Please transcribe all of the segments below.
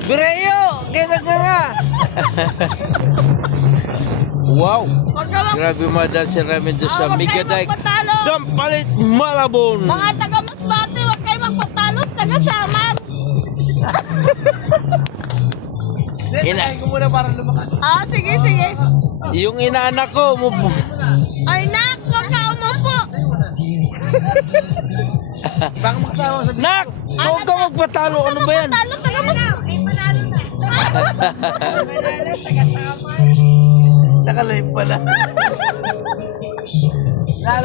Birayo! Kaya nga! Wow! Grabe madansin namin doon sa Migaday. Dampalit Malabon! Mga taga-Masbate, huwag kayo magpatalo, taga-Samar. Ina, ko muna para lumakas. Ah, sige, sige. yung inaanak ko, Ay, nak, huwag ka umupo. Baka makasama sa dito. Nak! Huwag ka magpatalo. Ano ba yan? Talo, taga-Masbate. Nakalive pala.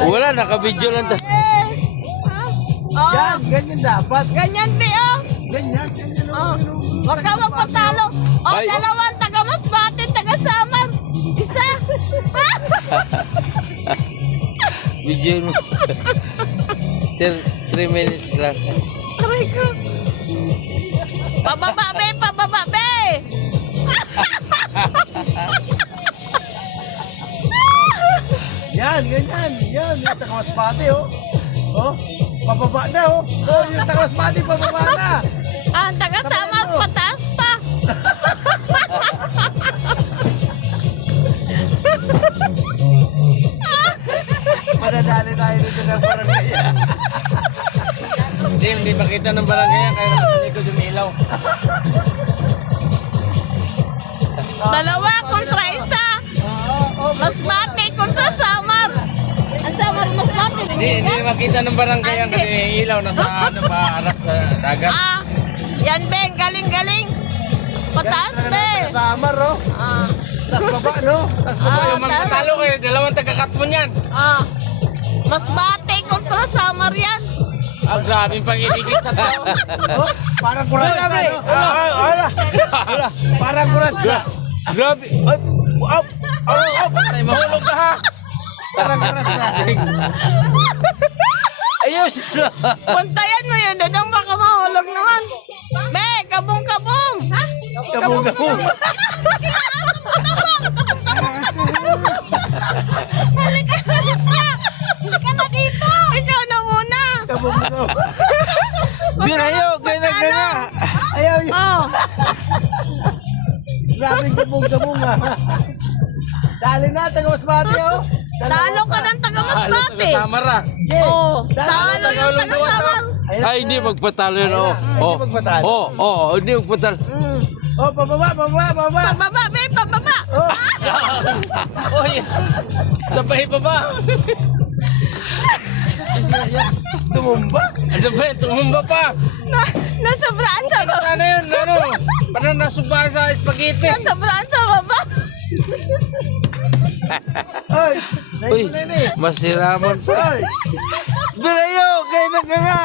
Wala, nakabidyo lang. Oh, Yan, ganyan dapat. ganyan, Bi, oh. Ganyan, ganyan. Oh, huwag ka magpatalo. Oh, Ay, oh. dalawang taga-Masbate, taga-Samar. Isa. Video mo. 3 minutes lang. Aray ko. Pababa, Be, pababa, Be. Yan, ganyan. Yan, yung Takamasbate, oh. Oh, pababa na, oh. Oh, yung Takamasbate, pababa na. Ang taga-Samar, pataas pa. Madadali tayo dito ng barangay. Hindi makita ng barangay yan, kaya nakalikod yung ilaw. Dalawa kontra isa. Masbate kontra Samar. Ang Samar, Masbate. Hindi makita ng barangay yan kasi yung ilaw nasa ano ba, harap sa dagat. Ah, yan, Ben. Galing-galing. Pataas, Ben. Samar, oh. Ah, Tas baba, no? Tas baba. Yung magtatalo kayo, dalawang taga-katmon yan. ah. Masbate kontra Samar yan. Ah, grabe pang iligit sa tao. Oh, parang kuratsa, no? Ala! Parang kuratsa. Grabe! Ay! Ay, mahulog ka ha. Parang kuratsa. Ayos! Puntayan mo yun. Dadang baka mahulog naman. Be, kabong-kabong. Kabong-kabong. Halika na dito. Ikaw na muna. Kabong-kabong. Birayo! Kaya nga! Ayaw yun. Oh. Grabe kabong-kabong, ha? Dali na, Takamasbate, oh. Talo ka ng taga-Masbate. Taga-samar ah. Oh, talo yung taga-Samar. Ay, hindi magpatalo yun. Oh, Hindi magpatalo. hindi magpatalo. Oh, pababa, pababa, pababa. Pababa, be, pababa. Oh, Oy, sabay pa ba? tumumba. Ano ba yun? Tumumba pa. Nasobraan sa baba. Ano yun? Ano? Parang nasuba sa spaghetti. Nasobraan sa baba. Ay, Uy, naikunin eh. masiraman pa. Ay. Birayo! Kaya nga!